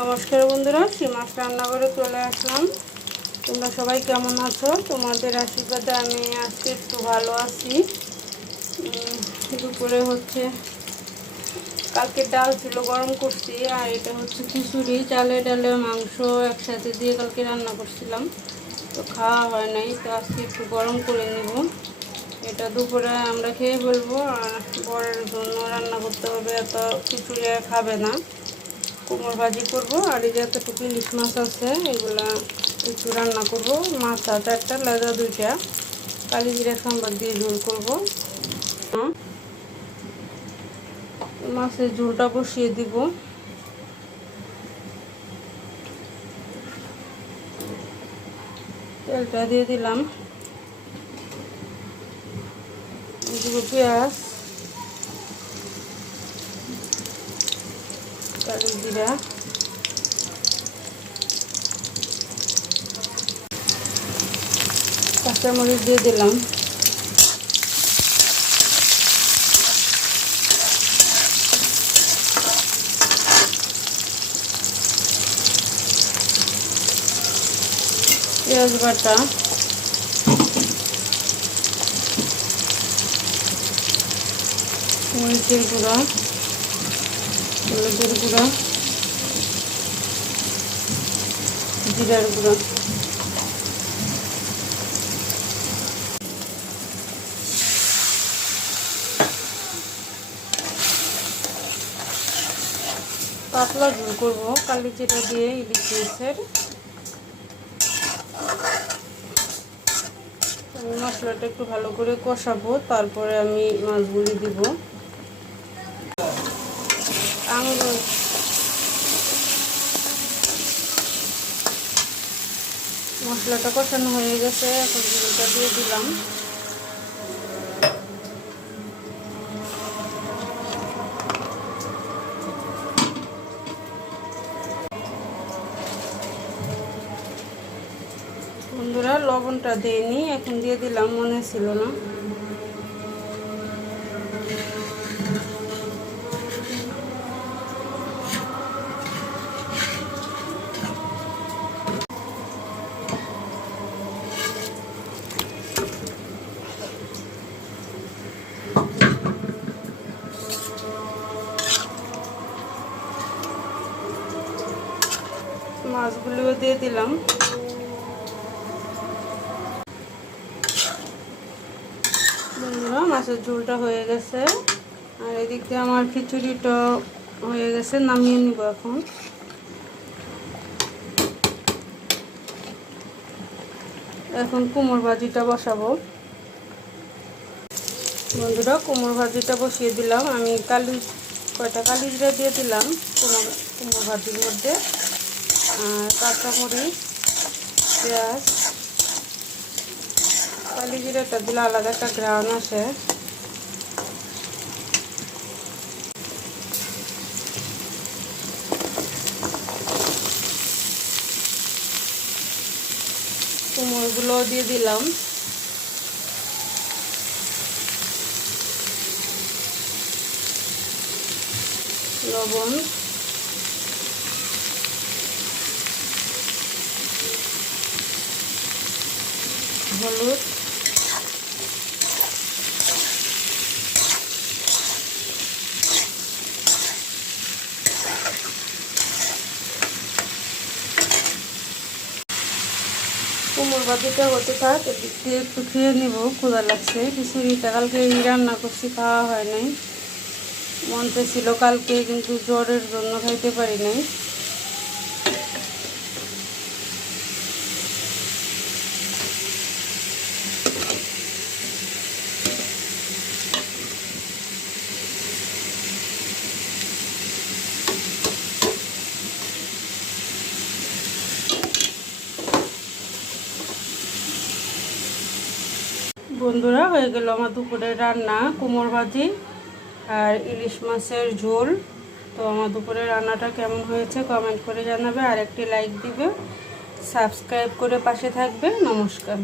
নমস্কার বন্ধুরা সে মাছ রান্না করে চলে আসলাম। তোমরা সবাই কেমন আছো? তোমাদের আশীর্বাদে আমি আজকে একটু ভালো আছি। দুপুরে হচ্ছে, কালকে ডাল ছিল, গরম করছি, আর এটা হচ্ছে খিচুড়ি, চালে ডালে মাংস একসাথে দিয়ে কালকে রান্না করছিলাম। তো খাওয়া হয় নাই, তো আজকে একটু গরম করে নেব। এটা দুপুরে আমরা খেয়ে বলব আর বরের জন্য রান্না করতে হবে, এত খিচুড়ি খাবে না। কুমড়ো ভাজি করব, আর এই যে এতটুকু ইলিশ মাছ আছে, এগুলা একটু রান্না করব। মাথা চারটা লেজা দুইটা। কালি জিরা সাম্বার দিয়ে ঝোল করব। মাছের ঝোলটা বসিয়ে দিব। তেলটা দিয়ে দিলাম। পেঁয়াজ। কালি জিরা কাঁচামরিচ দিয়ে দিলাম। পেঁয়াজ বাটা। মরিচের গুঁড়া। হলুদের গুঁড়া জিরার গুঁড়া। পাতলা ঝোল করব, কালি জিরা দিয়ে ইলিশ মাছের। মশলাটা একটু ভালো করে কষাবো, তারপরে আমি মাছগুলি দিব। মশলাটা কষানো হয়ে গেছে, এখন ঝোলটা দিয়ে দিলাম। বন্ধুরা, লবণটা দেয়নি এখন দিয়ে দিলাম, মনে ছিল না। মাছগুলিও দিয়ে দিলাম। বন্ধুরা, মাছের ঝোলটা হয়ে গেছে। আর এদিক দিয়ে আমার খিচুড়িটা হয়ে গেছে, নামিয়ে নিব এখন। এখন কুমড় ভাজিটা বসাবো। বন্ধুরা কুমড় ভাজিটা বসিয়ে দিলাম। আমি কালি কয়টা কালি জিরা দিয়ে দিলাম কুমড় কুমড় ভাজির মধ্যে। কাঁচামরিচ পেঁয়াজ কালি জিরাটা দিলে আলাদা একটা গ্রান আসে। কুমড়গুলো দিয়ে দিলাম। লবণ। হলুদ। কুমড় বাতিটা হতে থাক এদিক দিয়ে একটু খেয়ে নিব ক্ষুদা লাগছে। খিচুড়িটা কালকে রান্না করছি, খাওয়া হয় নাই। মন ছিল কালকে কিন্তু জ্বরের জন্য খাইতে পারি নাই। বন্ধুরা, হয়ে গেল আমার দুপুরের রান্না কুমোর ভাজি আর ইলিশ মাছের ঝোল। তো আমার দুপুরের রান্নাটা কেমন হয়েছে কমেন্ট করে জানাবে, আর একটি লাইক দিবে। সাবস্ক্রাইব করে পাশে থাকবে। নমস্কার।